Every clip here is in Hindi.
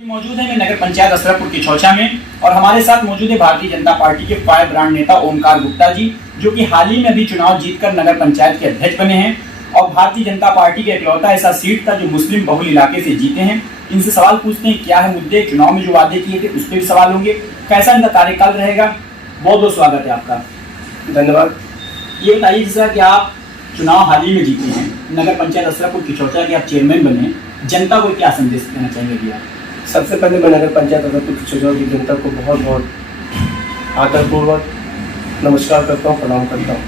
मौजूद है मैं नगर पंचायत असरापुर की चौचा में और हमारे साथ मौजूद है भारतीय जनता पार्टी के फायर ब्रांड नेता ओमकार गुप्ता जी, जो कि हाल ही में अभी चुनाव जीतकर नगर पंचायत के अध्यक्ष बने हैं और भारतीय जनता पार्टी के इकलौता ऐसा सीट था जो मुस्लिम बहुल इलाके से जीते हैं। इनसे सवाल पूछते हैं क्या है मुद्दे, चुनाव में जो वादे किए थे उस पर भी सवाल होंगे, कैसा इनका कार्यकाल रहेगा। बहुत बहुत स्वागत है आपका। धन्यवाद। ये बताइए जैसा कि आप चुनाव हाल ही में जीते हैं, नगर पंचायत असरापुर की चौचा के आप चेयरमैन बने, जनता को क्या संदेश देना चाहेंगे भैया? सबसे पहले मैं नगर पंचायत असरापुर की चौचा की जनता को बहुत बहुत आदरपूर्वक नमस्कार करता हूँ, प्रणाम करता हूँ।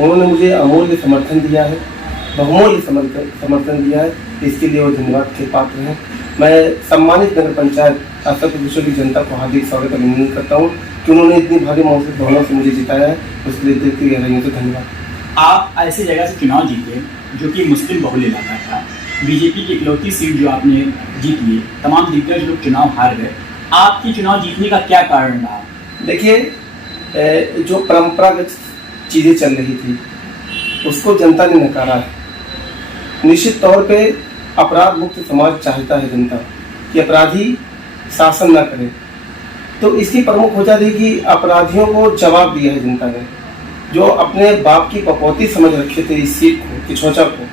उन्होंने मुझे अमूल्य समर्थन दिया है, बहुमूल्य समर्थन दिया है, इसके लिए वो धन्यवाद के पात्र हैं। मैं सम्मानित नगर पंचायत असरापुर की जनता को हार्दिक स्वागत अभिनंदन करता हूँ कि उन्होंने इतनी भारी बहुमत से मुझे जिताया है, उसके लिए दिल की गहराइयों से धन्यवाद। आप ऐसी जगह से चुनाव जीते जो कि मुस्लिम बहुल इलाका था, बीजेपी की इकलौती सीट जो आपने जीत ली, तमाम दिग्गज लोग चुनाव हार गए, आपकी चुनाव जीतने का क्या कारण रहा? देखिए, जो परंपरागत चीज़ें चल रही थी उसको जनता ने नकारा है। निश्चित तौर पे अपराध मुक्त समाज चाहता है जनता कि अपराधी शासन ना करे, तो इसकी प्रमुख वजह थी कि अपराधियों को जवाब दिया है जनता ने। जो अपने बाप की पपौती समझ रखे थे इस सीट को, किछौचा को,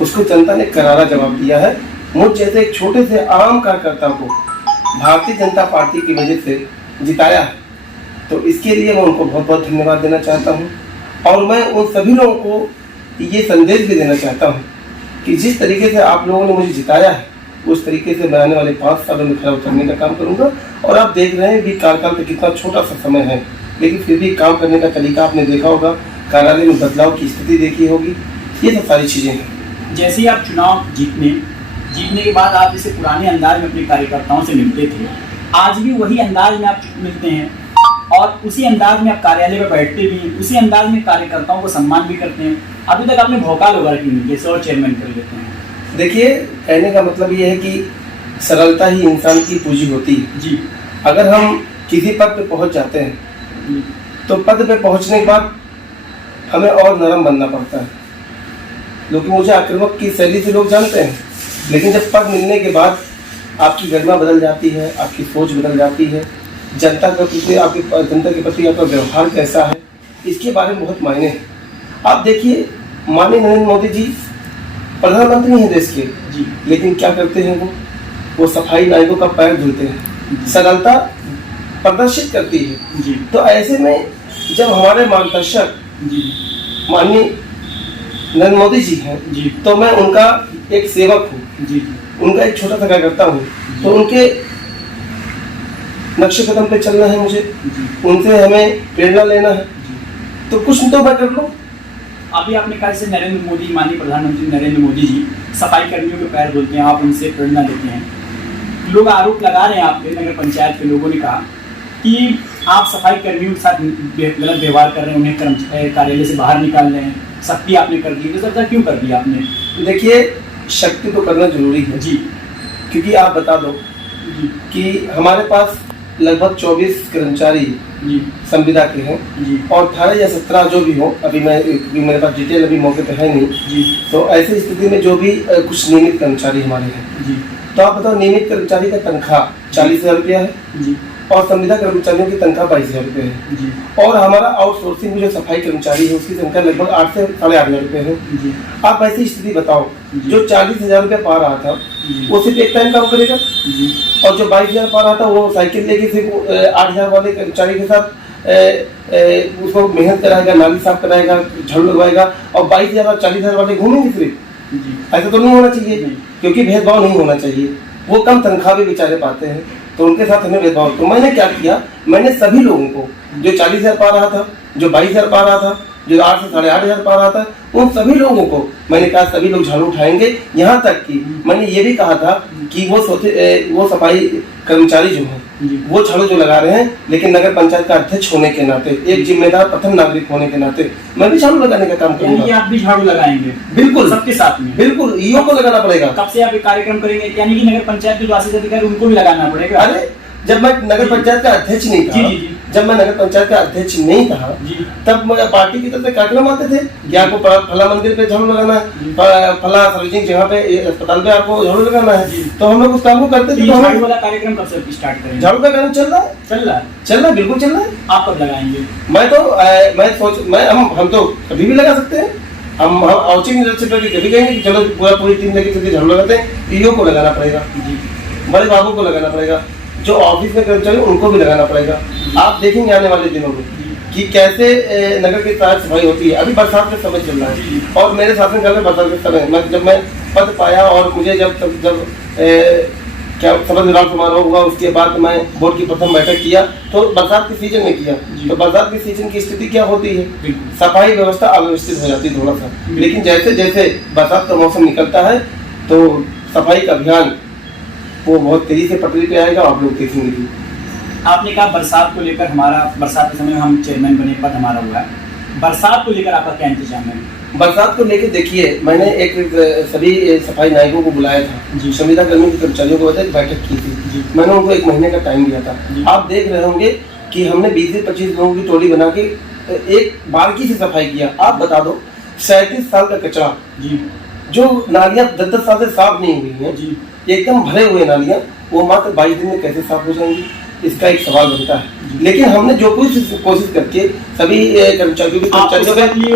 उसको जनता ने करारा जवाब दिया है। मुझ जैसे एक छोटे से आम कार्यकर्ता को भारतीय जनता पार्टी की वजह से जिताया है, तो इसके लिए मैं उनको बहुत बहुत धन्यवाद देना चाहता हूँ। और मैं उन सभी लोगों को ये संदेश भी देना चाहता हूँ कि जिस तरीके से आप लोगों ने मुझे जिताया है, उस तरीके से मैं आने वाले 5 सालों में खरा उतरने का काम करूँगा। और आप देख रहे हैं कि कार्यकाल का कितना छोटा सा समय है, लेकिन फिर भी काम करने का तरीका आपने देखा होगा, कार्यालय में बदलाव की स्थिति देखी होगी, ये सब सारी चीज़ें हैं। जैसे ही आप चुनाव जीतने के बाद आप जैसे पुराने अंदाज में अपने कार्यकर्ताओं से मिलते थे, आज भी वही अंदाज में आप मिलते हैं और उसी अंदाज में आप कार्यालय में बैठते भी हैं, उसी अंदाज में कार्यकर्ताओं को सम्मान भी करते हैं। अभी तक आपने भौकाल वगैरह की नहीं, जैसे और चेयरमैन कर लेते हैं। देखिए, कहने का मतलब ये है कि सरलता ही इंसान की पूंजी होती है जी। अगर हम किसी पद पे पहुंच जाते हैं तो पद पे पहुंचने के बाद हमें और नरम बनना पड़ता है। क्योंकि मुझे आक्रामक की शैली से लोग जानते हैं, लेकिन जब पद मिलने के बाद आपकी गरिमा बदल जाती है, आपकी सोच बदल जाती है, जनता के प्रति आपका व्यवहार कैसा है, इसके बारे में बहुत मायने हैं। आप देखिए, माननीय नरेंद्र मोदी जी प्रधानमंत्री हैं देश के जी, लेकिन क्या करते हैं वो सफाई नायकों का पैर धुलते हैं, सरलता प्रदर्शित करती है जी। तो ऐसे में जब हमारे मार्गदर्शक माननीय नरेंद्र मोदी जी हैं जी, तो मैं उनका एक सेवक हूँ जी, उनका एक छोटा सा कार्यकर्ता हूँ, तो उनके नक्शे कदम पे चलना है मुझे, उनसे हमें प्रेरणा लेना है, तो कुछ तो मैं कर लूँ। अभी आपने कहा से नरेंद्र मोदी, माननीय प्रधानमंत्री नरेंद्र मोदी जी सफाई कर्मियों के पैर धुलते हैं, आप उनसे प्रेरणा लेते हैं। लोग आरोप लगा रहे हैं, आप पे नगर पंचायत के लोगों ने कहा कि आप सफाई कर्मियों के साथ गलत व्यवहार कर रहे हैं, उन्हें कार्यालय से बाहर निकाल रहे हैं, सख्ती आपने कर दी, तो सब क्यों कर दिया आपने? देखिए, शक्ति तो करना जरूरी है जी, क्योंकि आप बता दो जी कि हमारे पास लगभग 24 कर्मचारी जी संविदा के हैं जी, और 18 या 17 जो भी हो, अभी मेरे पास डिटेल अभी मौके पे है नहीं जी। तो ऐसी स्थिति में जो भी कुछ नियमित कर्मचारी हमारे हैं जी, तो आप बताओ, नियमित कर्मचारी का तनख्वाह 40,000 रुपया है जी, और संविदा कर्मचारियों की तनख्वाह 22,000 रुपये है जी, और हमारा आउटसोर्सिंग में जो सफाई कर्मचारी है उसकी संख्या लगभग 8 से 8,500 रुपये है जी। आप ऐसी स्थिति बताओ, जो 40,000 रुपया पा रहा था वो सिर्फ एक टाइम काम करेगा जी, और जो 22,000 पा रहा था वो साइकिल लेके सिर्फ 8,000 वाले कर्मचारी के साथ उसको मेहनत कराएगा, नाली साफ कराएगा, झाड़ू लगवाएगा, और 22,000 और 40,000 वाले घूमेंगे सिर्फ। ऐसा तो नहीं होना चाहिए, क्योंकि भेदभाव नहीं होना चाहिए। वो कम तनख्वाह भी बेचारे पाते हैं, तो उनके साथ हमें भेदभाव। तो मैंने क्या किया, मैंने सभी लोगों को, जो 40,000 पा रहा था, जो 22,000 पा रहा था, जो 8 से 8,500 पा रहा था, उन सभी लोगों को मैंने कहा सभी लोग झाड़ू उठाएंगे। यहाँ तक कि मैंने ये भी कहा था कि वो सफाई कर्मचारी जो हैं वो झाड़ू जो लगा रहे हैं, लेकिन नगर पंचायत का अध्यक्ष होने के नाते, एक जिम्मेदार प्रथम नागरिक होने के नाते मैं भी झाड़ू लगाने का काम करूंगा। आप भी झाड़ू लगाएंगे? बिल्कुल, सबके साथ में, बिल्कुल, ईओ को लगाना पड़ेगा। कब से आप एक कार्यक्रम करेंगे, यानी कि नगर पंचायत के जो आशीष अधिकारी उनको भी लगाना पड़ेगा? अरे जब मैं नगर पंचायत का अध्यक्ष नहीं था, जब मैं नगर पंचायत का अध्यक्ष नहीं था, तब पार्टी की तरफ से कार्यक्रम आते थे कि आपको फला मंदिर पे झाड़ू लगाना है, फला सार्वजनिक जगह पे अस्पताल पे आपको झाड़ू लगाना है, तो हम लोग उस काम को करते थे। झाड़ू वाला कार्यक्रम कब से स्टार्ट करें? झाड़ू का कार्यक्रम चल रहा है, बिल्कुल चल रहा है। आप कब लगाएंगे? मैं हम तो कभी भी लगा सकते हैं। हम औचित्य निरीक्षक करके कभी कहेंगे कि चलो पूरी टीम लेके चलते झाड़ू लगाते हैं। ईओ को लगाना पड़ेगा, बड़े बाबू को लगाना पड़ेगा, जो ऑफिस में कर्मचारी उनको भी लगाना पड़ेगा। आप देखेंगे आने वाले दिनों में कि कैसे नगर की साफ सफाई होती है। अभी बरसात का समय चल रहा है और मेरे शासनकाल में बरसात का समय, जब मैं पद पाया और मुझे जब क्या शपथ ग्रहण समारोह हुआ, उसके बाद मैं बोर्ड की प्रथम बैठक किया तो बरसात के सीजन में किया। तो बरसात के सीजन की स्थिति क्या होती है, सफाई व्यवस्था अव्यवस्थित हो जाती है थोड़ा सा, लेकिन जैसे जैसे बरसात का मौसम निकलता है तो सफाई का अभियान वो बहुत तेजी से पटरी पे आएगा, आप लोग देखेंगे। आपने कहा बरसात को लेकर बरसात के समय हम चेयरमैन बने, पद हमारा हुआ है, बरसात को लेकर आपका क्या इंतजाम है? बरसात को लेकर देखिए, मैंने एक सभी सफाई नायकों को बुलाया था, संविदा कर्मी के कर्मचारियों को बताया, बैठक की थी। मैंने उनको 1 महीने का टाइम दिया था। आप देख रहे होंगे कि हमने 20 से 25 लोगों की टोली बना के एक बारीकी से सफाई किया। आप बता दो 37 साल का कचरा, जो नालियां 10-10 साल से साफ नहीं हुई हैं, एकदम भरे हुए नालियां, वो मात्र 22 दिन में कैसे साफ हो जाएंगी, इसका एक सवाल बनता है। लेकिन हमने जो कुछ कोशिश करके सभी कर्मचारियों को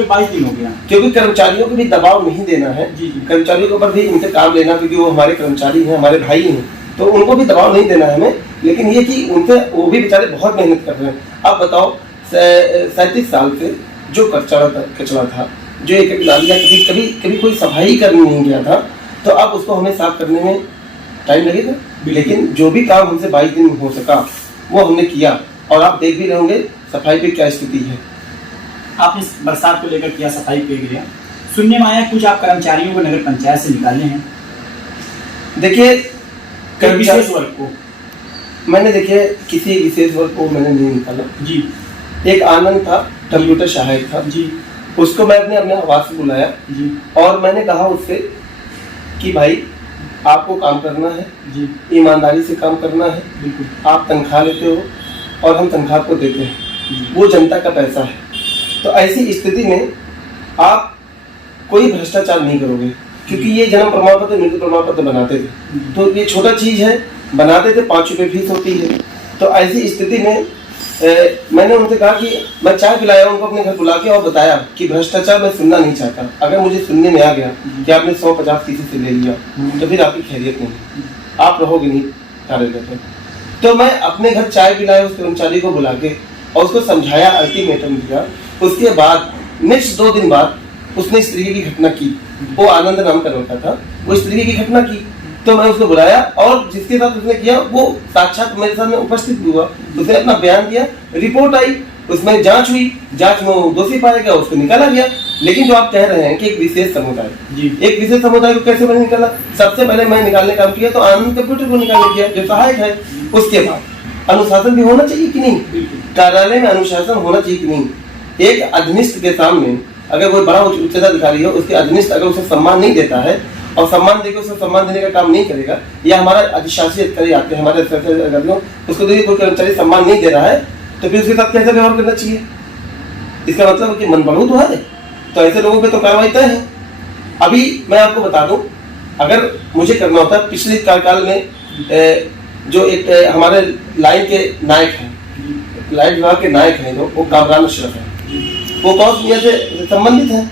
22 दिन हो गया, क्योंकि कर्मचारियों को भी दबाव नहीं देना है, कर्मचारियों के ऊपर भी उनसे काम लेना, क्योंकि वो हमारे कर्मचारी हैं, हमारे भाई हैं, तो उनको भी दबाव नहीं देना है हमें। लेकिन ये कि उनसे वो भी बेचारे बहुत मेहनत कर रहे हैं। आप बताओ 37 साल से जो कचरा था, जो एक नालियां कभी कोई सफाई करने नहीं गया था, तो अब उसको हमें साफ करने में टाइम लगेगा। लेकिन जो भी काम हमसे 22 दिन में हो सका वो हमने किया, और आप देख भी रहे होंगे सफाई पे क्या स्थिति है। आपने बरसात को लेकर किया, सफाई पे गया, सुनने में आया कुछ आप कर्मचारियों को नगर पंचायत से निकाले हैं। देखिए विशेष वर्ग को मैंने किसी विशेष वर्ग को मैंने नहीं निकाला जी। एक आनंद था, कंप्यूटर सहायक था जी, उसको मैं अपने आवास से बुलाया जी, और मैंने कहा उससे कि भाई आपको काम करना है जी, ईमानदारी से काम करना है, बिल्कुल आप तनख्वाह लेते हो और हम तनख्वाह को देते हैं, वो जनता का पैसा है, तो ऐसी स्थिति में आप कोई भ्रष्टाचार नहीं करोगे, क्योंकि ये जन्म प्रमाण पत्र मृत्यु प्रमाण पत्र बनाते थे, तो ये छोटा चीज है, बनाते थे, 5 रुपये फीस होती है। तो ऐसी स्थिति में मैंने उनसे कहा कि मैं चाय पिलाया उनको अपने घर बुला के और बताया कि भ्रष्टाचार मैं सुनना नहीं चाहता। अगर मुझे सुनने में आ गया कि आपने 150 किसी से ले लिया तो फिर आपकी खैरियत नहीं, आप रहोगे नहीं कार्यालय में। तो मैं अपने घर चाय पिलाया उस कर्मचारी को बुला के और उसको समझाया, अल्टीमेटम दिया। उसके बाद नेक्स्ट 2 दिन बाद उसने इस तरीके की घटना की, वो आनंद नाम का लड़का था, वो इस तरीके की घटना की। तो मैं उसको बुलाया और जिसके साथ उसने किया वो साक्षात मेरे सामने उपस्थित भी हुआ, उसने अपना बयान दिया, रिपोर्ट आई, उसमें जांच हुई, जांच में वो दोषी पाया गया, उसको निकाला गया। लेकिन जो आप कह रहे हैं कि एक विशेष समुदाय, एक विशेष समुदाय को कैसे मैंने निकाला? सबसे पहले मैं निकालने का काम किया तो आनंद कंप्यूटर को निकालने किया जो सहायक है। उसके बाद अनुशासन भी होना चाहिए कि नहीं, कार्यालय में अनुशासन होना चाहिए कि नहीं। एक अधीनस्थ के सामने अगर कोई बड़ा उच्चाधिकारी हो, उसके अधीनस्थ अगर उसे सम्मान नहीं देता है और सम्मान देकर उसको सम्मान देने का काम नहीं करेगा, या हमारा अधिशासी अधिकारी आते हैं हमारे अधिकारियों, उसको देखिए कोई कर्मचारी सम्मान नहीं दे रहा है तो फिर उसके साथ कैसे व्यवहार करना चाहिए? इसका मतलब कि मन बढ़ू तो है, तो ऐसे लोगों पे तो कार्रवाई तय है। अभी मैं आपको बता दूं, अगर मुझे करना होता, पिछले कार्यकाल में जो एक हमारे लाइन के नायक हैं, लाइन विभाग के नायक हैं, जो वो कामरान अशरफ है, वो कौन से संबंधित है,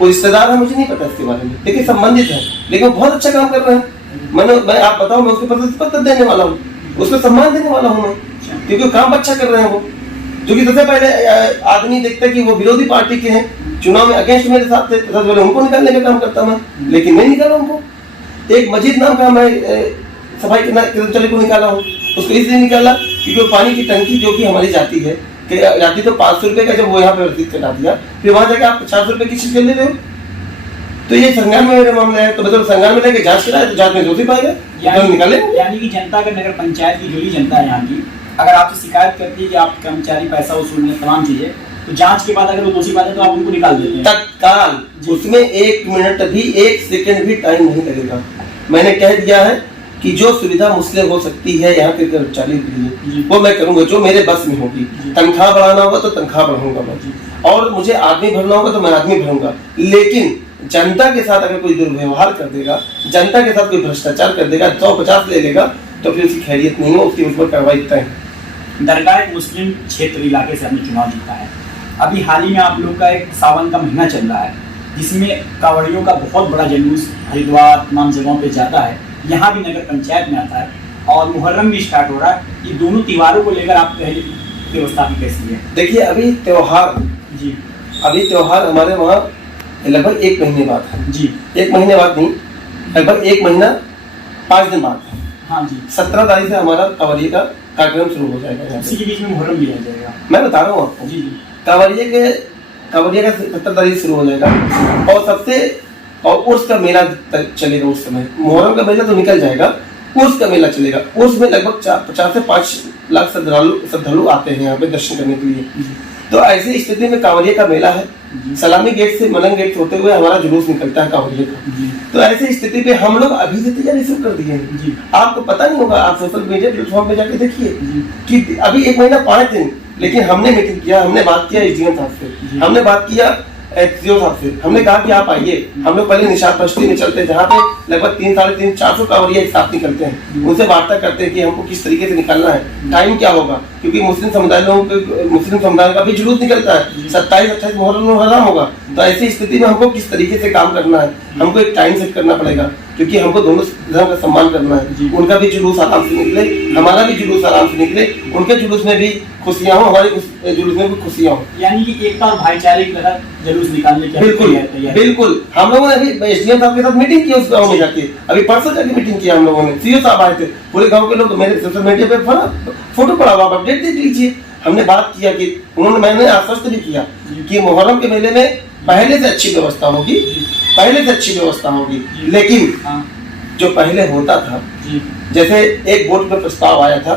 वो रिश्तेदार है, मुझे नहीं पता इसके बारे में, लेकिन संबंधित है, लेकिन वो बहुत अच्छा काम कर रहे हैं। मैं आप बताओ, मैं उसको प्रशस्ति पत्र देने वाला हूँ, उसको सम्मान देने वाला हूँ मैं, क्योंकि वो काम अच्छा कर रहे हैं। वो जो कि सबसे पहले आदमी देखता है कि वो विरोधी पार्टी के हैं, चुनाव में अगेंस्ट मेरे साथ थे, सबसे पहले उनको निकालने का काम करता मैं, लेकिन नहीं निकाला उनको। एक मजीद नाम का मैं सफाई कर्मचारी को निकाला हूँ, उसको इसलिए निकाला क्योंकि वो पानी की टंकी जो कि हमारी जाती है, जाती तो 500 रुपए का, जब वो यहाँ पे रसीद कटा दिया, फिर वहां जाके आप 400 रुपए की चीज ले रहे हो। तो ये संज्ञान में मेरे मामला है, तो मतलब संज्ञान में लेके जांच कराए तो जांच में दोषी पाएगा, तो निकाले। यानी कि जनता का, नगर पंचायत की जो भी जनता है यहाँ की, अगर आपसे शिकायत करती है कि आप कर्मचारी पैसा वसूलने तमाम चीजें, तो जांच के बाद अगर वो दोषी पाते हैं तो आप उनको निकाल देते हैं तत्काल, उसमें 1 मिनट भी 1 सेकंड भी टाइम नहीं लगेगा। मैंने कह दिया है कि जो सुविधा मुझसे हो सकती है यहाँ के कर्मचारियों के लिए वो मैं करूंगा, जो मेरे बस में होगी। तनख्वाह बढ़ाना होगा तो तनख्वाह बढ़ाऊंगा मैं, और मुझे आदमी भरना होगा तो मैं आदमी भरूंगा। लेकिन जनता के साथ अगर कोई दुर्व्यवहार कर देगा, जनता के साथ कोई भ्रष्टाचार कर देगा, 150 ले लेगा, तो फिर उसकी खैरियत नहीं हो, उसकी उस पर कार्रवाई तय है। दरगाह एक मुस्लिम क्षेत्र इलाके से आपने चुनाव जीता है। अभी हाल ही में आप लोग का एक सावन का महीना चल रहा है, जिसमें कांवड़ियों का बहुत बड़ा जुलूस हरिद्वार तमाम जगहों पे जाता है, यहाँ भी नगर पंचायत में आता है, और मुहर्रम भी स्टार्ट हो रहा है। ये दोनों त्योहारों को लेकर आप पहले व्यवस्था भी कैसी है? देखिए अभी त्योहार हमारे वहाँ लगभग 1 महीने बाद है जी। 1 महीने बाद नहीं, लगभग 1 महीना 5 दिन बाद है। हाँ जी, 17 तारीख से हमारा कांवड़िये का कार्यक्रम शुरू हो जाएगा। इसी के बीच में मुहर्रम भी आ जाएगा। मैं बता रहा हूँ आपको जी। कांवड़िये का 17 तारीख से शुरू हो जाएगा, और उर्स का मेला चलेगा। उस समय मुहर्रम का मेला तो निकल जाएगा, उर्स का मेला चलेगा। उर्स में लगभग 50 से 5 लाख श्रद्धालु आते हैं यहाँ पे दर्शन करने के लिए। तो ऐसी स्थिति में कांवड़िये का मेला है, सलामी गेट से मलंग गेट होते हुए हमारा जुलूस निकलता है कांवड़िये का। तो ऐसी स्थिति पे हम लोग अभी से तैयारी शुरू कर दिए हैं। आपको पता नहीं होगा, आप सोशल मीडिया प्लेटफॉर्म पे जाके देखिए कि अभी 1 महीना 5 दिन, लेकिन हमने मीटिंग किया, हमने बात किया एसडीएम साहब से, हमने बात किया एसडीओ साहब से। हमने कहा कि आप आइए। हम लोग पहले निशात बस्ती में चलते हैं, जहाँ पे लगभग 300 साढ़े 300 400 कांवड़िये एक साथ निकलते हैं। उनसे वार्ता करते हैं कि हमको किस तरीके से निकलना है, टाइम क्या होगा, क्योंकि मुस्लिम समुदाय का भी जुलूस निकलता है। 27-28 मुहर्रम होगा। तो ऐसी स्थिति में हमको किस तरीके से काम करना है, हमको एक टाइम सेट करना पड़ेगा, क्योंकि हमको दोनों धर्म का सम्मान करना है। उनका भी जुलूस आराम से निकले, हमारा भी जुलूस आराम से निकले, उनके जुलूस में भी खुशियां हो, हमारे जुलूस में भी खुशियां हो। यानी कि एकता और भाईचारे की तरह जुलूस निकालने की बिल्कुल। हम लोगों ने अभी एसडीएम साहब के साथ मीटिंग की उस गाँव में जाके, अभी परसों जाके मीटिंग किया हम लोगों ने। सीओ साहब आए थे, पूरे गाँव के लोग मेरे सोशल मीडिया पे फोटो पड़ा हुआ, अपडेट देख लीजिए। हमने बात किया कि मैंने आश्वस्त भी किया कि मुहर्रम के मेले में पहले से अच्छी व्यवस्था होगी, लेकिन जो पहले होता था, जैसे एक बोर्ड में प्रस्ताव आया था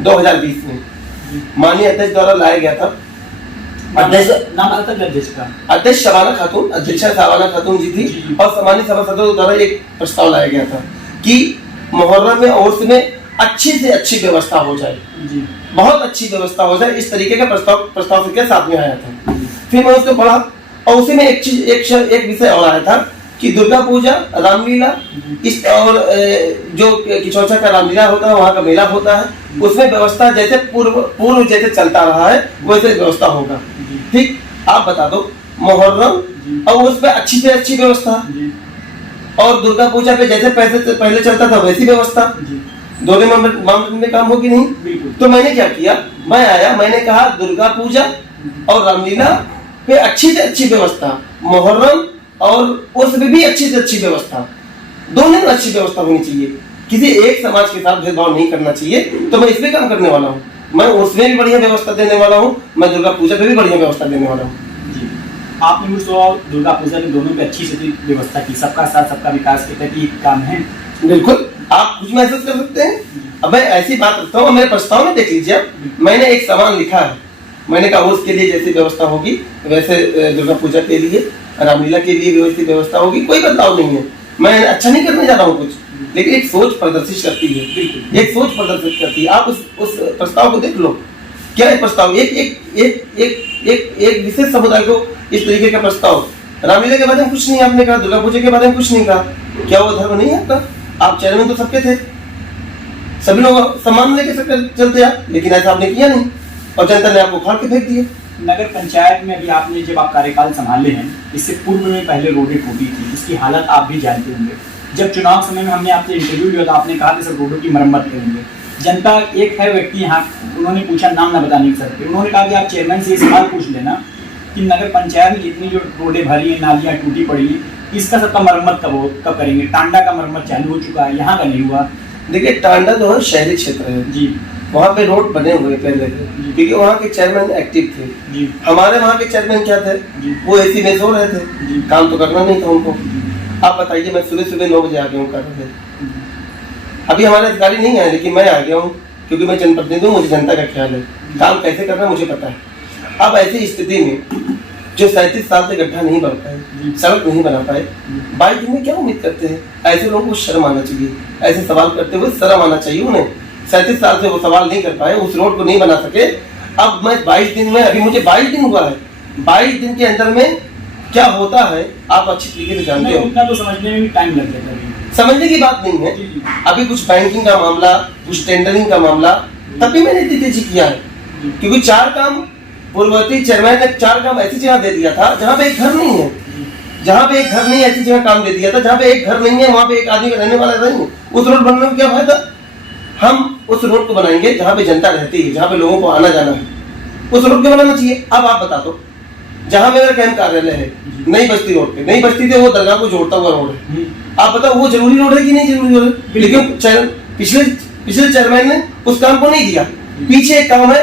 2020 में, माननीय अध्यक्ष द्वारा लाया गया था। अध्यक्ष शबाना खातून जी थी, और सामान्य सभासदों द्वारा एक प्रस्ताव लाया गया था कि मुहर्रम में और उसमें अच्छी से अच्छी व्यवस्था हो जाए, बहुत अच्छी व्यवस्था हो जाए। इस तरीके का प्रस्ताव के साथ में आया था। फिर मैं उसको पढ़ा, और उसी में एक विषय और आया था कि दुर्गा पूजा, रामलीला, इस और जो किचौचा का रामलीला होता है, वहाँ का मेला होता है, उसमें व्यवस्था जैसे पूर्व जैसे चलता रहा है वैसे व्यवस्था होगा। ठीक, आप बता दो मुहर्रम और उस पर अच्छी से अच्छी व्यवस्था, और दुर्गा पूजा पे जैसे पहले चलता था वैसी व्यवस्था, दोनों मामले में काम होगी नहीं। तो मैंने क्या किया, मैं आया, मैंने कहा दुर्गा पूजा और रामलीला पे अच्छी से अच्छी व्यवस्था, मुहर्रम और उसमें भी अच्छी से अच्छी व्यवस्था, दोनों में अच्छी व्यवस्था होनी चाहिए। किसी एक समाज के साथ भेदभाव नहीं करना चाहिए। तो मैं इसमें काम करने वाला हूँ, मैं उसमें भी बढ़िया व्यवस्था देने वाला हूँ, मैं दुर्गा पूजा पे भी बढ़िया व्यवस्था देने वाला हूँ। आपने मुझसे दुर्गा पूजा में दोनों पे अच्छी से व्यवस्था की, सबका साथ सबका विकास के तहत ये काम है। बिल्कुल, आप कुछ महसूस कर सकते हैं। अब मैं ऐसी बात रखता हूँ, मेरे प्रस्ताव में देख लीजिए, मैंने एक सवाल लिखा है, मैंने कहा उसके लिए जैसी व्यवस्था होगी वैसे दुर्गा पूजा के लिए, रामलीला के लिए व्यवस्थित व्यवस्था होगी, कोई बदलाव नहीं है। मैं अच्छा नहीं करने जा रहा हूँ कुछ, लेकिन एक सोच प्रदर्शित करती है, एक सोच प्रदर्शित करती है। आप उस प्रस्ताव को देख लो, क्या है प्रस्ताव, एक विशेष समुदाय को इस तरीके का प्रस्ताव। रामलीला के बारे में कुछ नहीं आपने कहा, दुर्गा पूजा के बारे में कुछ नहीं कहा। क्या वो धर्म नहीं है आपका? आप चेयरमैन तो सबके थे, सभी लोग सम्मान लेके चलते आप, लेकिन ऐसा आपने किया नहीं, और जनता ने आपको उखाड़ के फेंक दिए। नगर पंचायत में अभी आपने जब आप कार्यकाल संभाले हैं, इससे पूर्व में पहले रोडें टूटी थी, इसकी हालत आप भी जानते होंगे। जब चुनाव समय में हमने आपसे इंटरव्यू लिया तो आपने कहा कि सर रोडों की मरम्मत करेंगे। जनता, एक है व्यक्ति यहाँ, उन्होंने पूछा, नाम ना बता नहीं सकते, उन्होंने कहा कि आप चेयरमैन से सवाल पूछ लेना कि नगर पंचायत में इतनी जो रोडें भरी हैं, नालियाँ टूटी पड़ी हैं, इसका सबका मरम्मत कब करेंगे? टांडा का मरम्मत चालू हो चुका है, यहाँ का नहीं हुआ। देखिए टांडा जो है शहरी क्षेत्र है जी, वहाँ पे रोड बने हुए पहले थे, क्योंकि वहाँ के चेयरमैन एक्टिव थे जी। हमारे वहाँ के चेयरमैन क्या थे, वो एसी में सो रहे थे, काम तो करना नहीं था उनको। आप बताइए, मैं सुबह 9 बजे आ गया हूँ कर रहे। अभी हमारे अधिकारी नहीं आए, लेकिन मैं आ गया हूँ, क्योंकि मैं जनप्रतिनिधि हूँ, मुझे जनता का ख्याल है, काम कैसे करना मुझे पता है। अब ऐसी स्थिति में जो 37 साल से गड्ढा नहीं बन पाए, सड़क नहीं बना पाए, 22 दिन में क्या उम्मीद करते हैं? ऐसे लोगों को शर्म आना चाहिए, ऐसे सवाल करते हुए शर्म आना चाहिए उन्हें। 37 साल से वो सवाल नहीं कर पाए, उस रोड को नहीं बना सके। अब मैं 22 दिन में, अभी मुझे 22 दिन हुआ है, 22 दिन के अंदर में क्या होता है आप अच्छी तरीके से जानते हो। उतना तो समझने में भी टाइम लग जाता है, समझने की बात नहीं है। अभी कुछ बैंकिंग का मामला, कुछ टेंडरिंग का मामला, तभी मैंने इतनी तेजी किया है, क्योंकि 4 काम पूर्ववर्ती चेयरमैन ने 4 काम ऐसी जगह दे दिया था जहाँ पे एक घर नहीं है, जहाँ पे एक घर नहीं है, ऐसी जगह काम दे दिया था जहाँ पे एक घर नहीं है, वहाँ पे एक आदमी का रहने वाला नहीं है। उस रोड बनने में क्या फायदा? हम उस रोड को बनाएंगे जहाँ पे जनता रहती है, जहाँ पे लोगों को आना जाना है, उस रोड को बनाना चाहिए। अब आप बता दो, जहाँ मेरा कैंप कार्यालय है नई बस्ती रोड पे, नई बस्ती से वो दरगाह को जोड़ता हुआ रोड है, आप बताओ वो जरूरी रोड है कि नहीं जरूरी रोड है? लेकिन पिछले चेयरमैन ने उस काम को नहीं दिया। पीछे एक काम है,